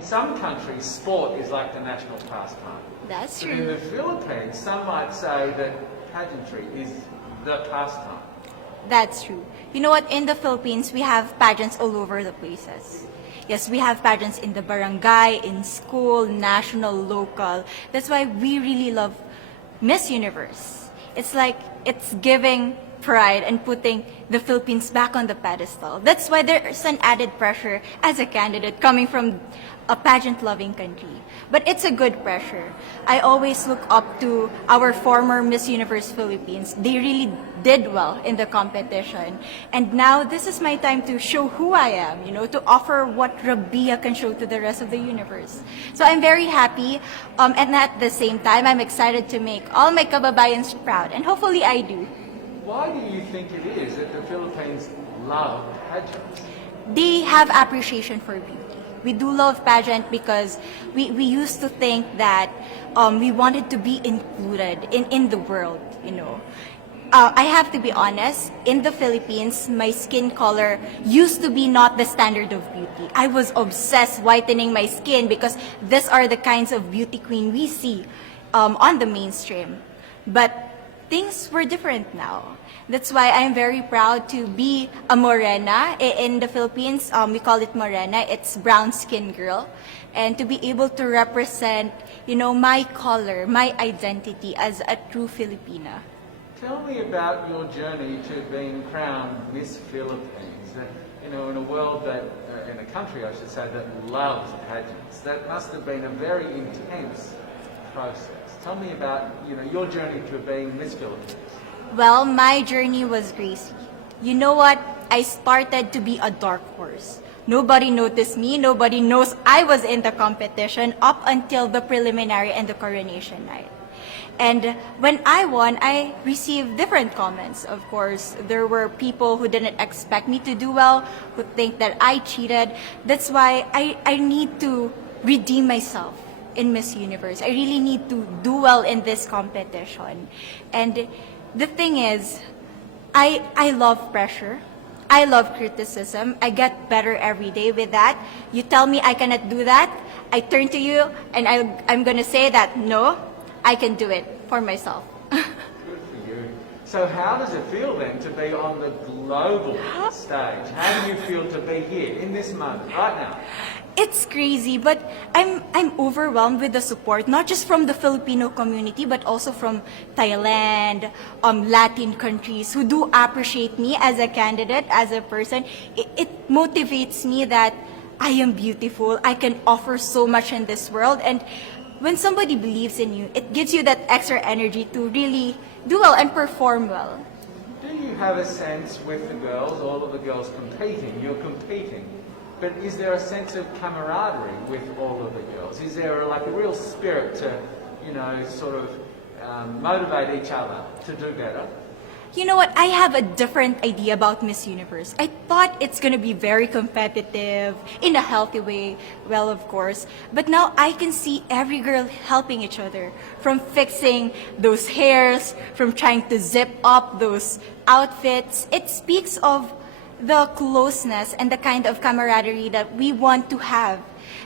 in some countries, sport is like the national pastime. That's But in true. the Philippines, some might say that pageantry is the pastime. That's true. You know what? In the Philippines, we have pageants all over the places. Yes, we have pageants in the barangay, in school, national, local. That's why we really love Miss Universe. It's like it's giving pride and putting the Philippines back on the pedestal. That's why there's an added pressure as a candidate coming from a pageant-loving country. But it's a good pressure. I always look up to our former Miss Universe Philippines. They really did well in the competition. And now this is my time to show who I am, to offer what RABIYA can show to the rest of the universe. So I'm very happy, and at the same time, I'm excited to make all my kababayans proud, and hopefully I do. Why do you think it is that the Philippines love pageants? They have appreciation for beauty. We do love pageant because we used to think that we wanted to be included in the world, I have to be honest, in the Philippines, my skin color used to be not the standard of beauty. I was obsessed whitening my skin because these are the kinds of beauty queen we see on the mainstream. But things were different now. That's why I'm very proud to be a morena. In the Philippines, we call it morena. It's brown skin girl. And to be able to represent, my color, my identity as a true Filipina. Tell me about your journey to being crowned Miss Philippines. In a world that, in a country I should say, that loves pageants. That must have been a very intense process. Tell me about, your journey to being Miss Philippines. Well, my journey was crazy. You know what? I started to be a dark horse. Nobody noticed me. Nobody knows I was in the competition up until the preliminary and the coronation night. And when I won, I received different comments. Of course, there were people who didn't expect me to do well, who think that I cheated. That's why I need to redeem myself in Miss Universe. I really need to do well in this competition. And the thing is, I love pressure. I love criticism. I get better every day with that. You tell me I cannot do that, I turn to you and I'm going to say that, no, I can do it for myself. Good for you. So how does it feel then to be on the global stage? How do you feel to be here in this moment, right now? It's crazy, but I'm overwhelmed with the support, not just from the Filipino community, but also from Thailand, Latin countries who do appreciate me as a candidate, as a person. It motivates me that I am beautiful, I can offer so much in this world, and when somebody believes in you, it gives you that extra energy to really do well and perform well. Do you have a sense with the girls, all of the girls competing, you're competing, but is there a sense of camaraderie with all of the girls? Is there a real spirit to, sort of motivate each other to do better? You know what? I have a different idea about Miss Universe. I thought it's going to be very competitive, in a healthy way, well, of course. But now I can see every girl helping each other, from fixing those hairs, from trying to zip up those outfits. It speaks of the closeness and the kind of camaraderie that we want to have.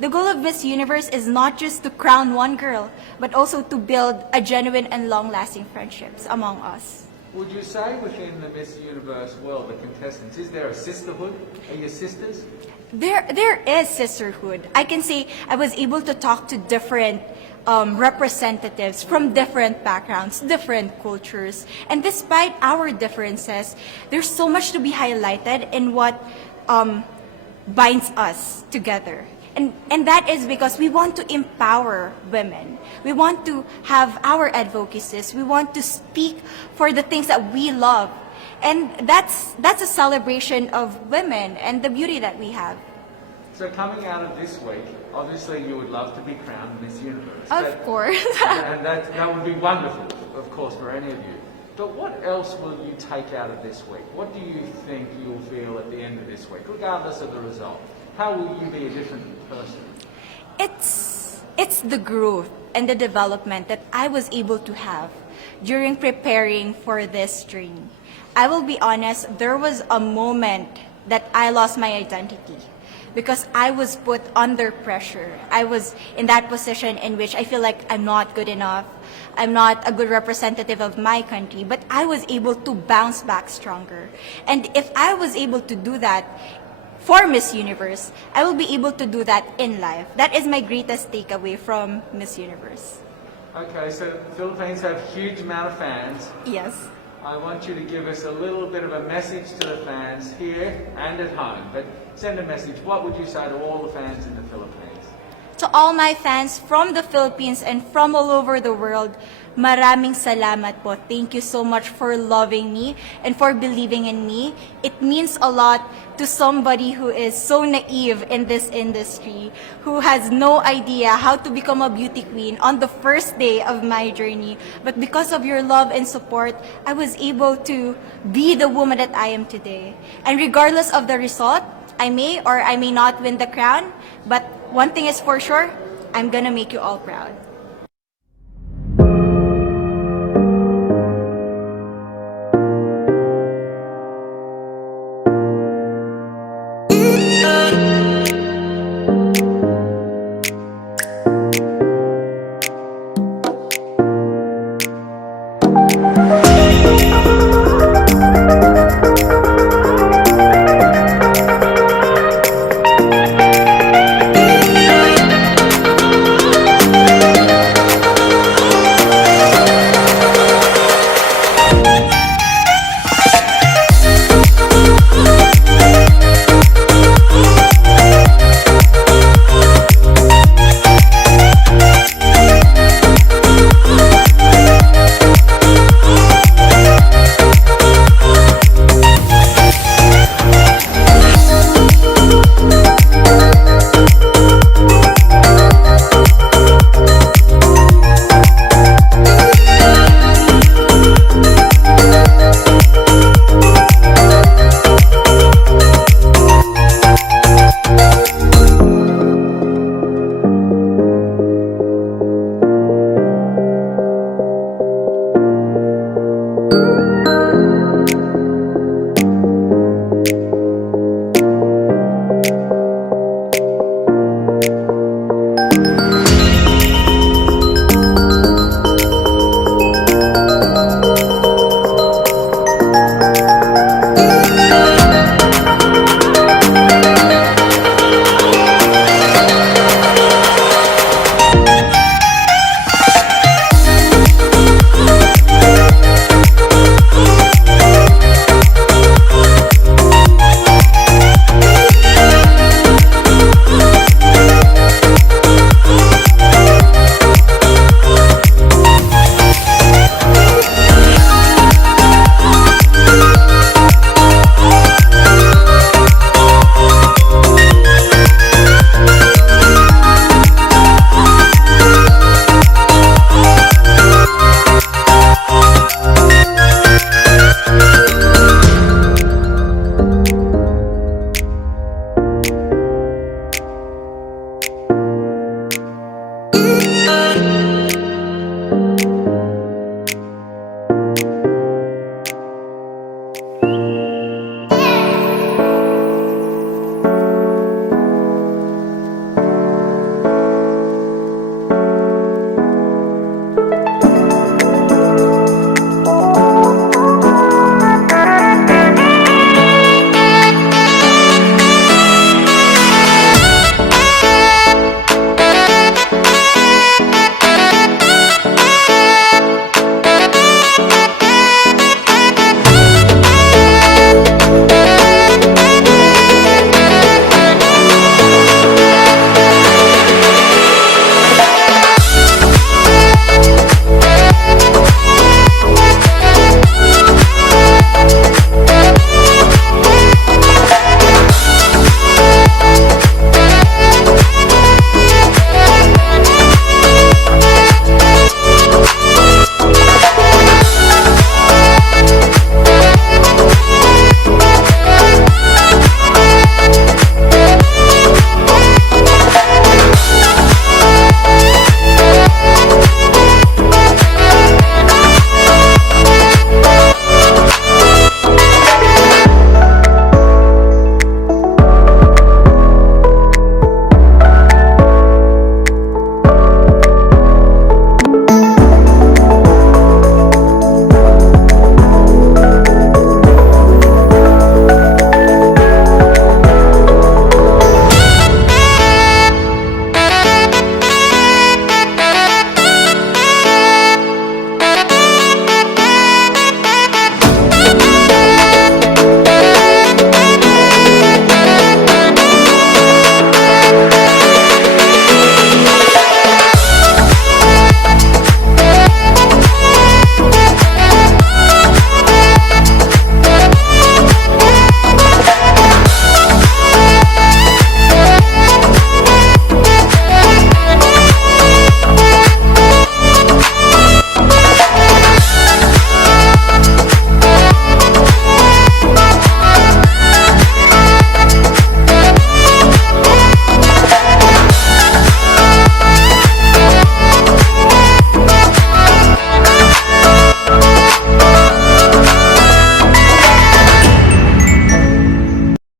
The goal of Miss Universe is not just to crown one girl, but also to build a genuine and long-lasting friendships among us. Would you say within the Miss Universe world, the contestants, is there a sisterhood? Are you sisters? There is sisterhood. I can say I was able to talk to different representatives from different backgrounds, different cultures. And despite our differences, there's so much to be highlighted in what binds us together. And that is because we want to empower women. We want to have our advocacies. We want to speak for the things that we love. And that's a celebration of women and the beauty that we have. So coming out of this week, obviously you would love to be crowned Miss Universe. Of course. And that would be wonderful, of course, for any of you. But what else will you take out of this week? What do you think you'll feel at the end of this week, regardless of the result? How will you be a different person? It's the growth and the development that I was able to have during preparing for this training. I will be honest, there was a moment that I lost my identity. because I was put under pressure. I was in that position in which I feel like I'm not good enough. I'm not a good representative of my country, but I was able to bounce back stronger. And if I was able to do that for Miss Universe, I will be able to do that in life. That is my greatest takeaway from Miss Universe. Okay, so the Philippines have a huge amount of fans. Yes. I want you to give us a little bit of a message to the fans here and at home. But send a message. What would you say to all the fans in the Philippines? To all my fans from the Philippines and from all over the world, maraming salamat po. Thank you so much for loving me and for believing in me. It means a lot to somebody who is so naive in this industry, who has no idea how to become a beauty queen on the first day of my journey. But because of your love and support, I was able to be the woman that I am today. And regardless of the result, I may or I may not win the crown, but one thing is for sure, I'm gonna make you all proud.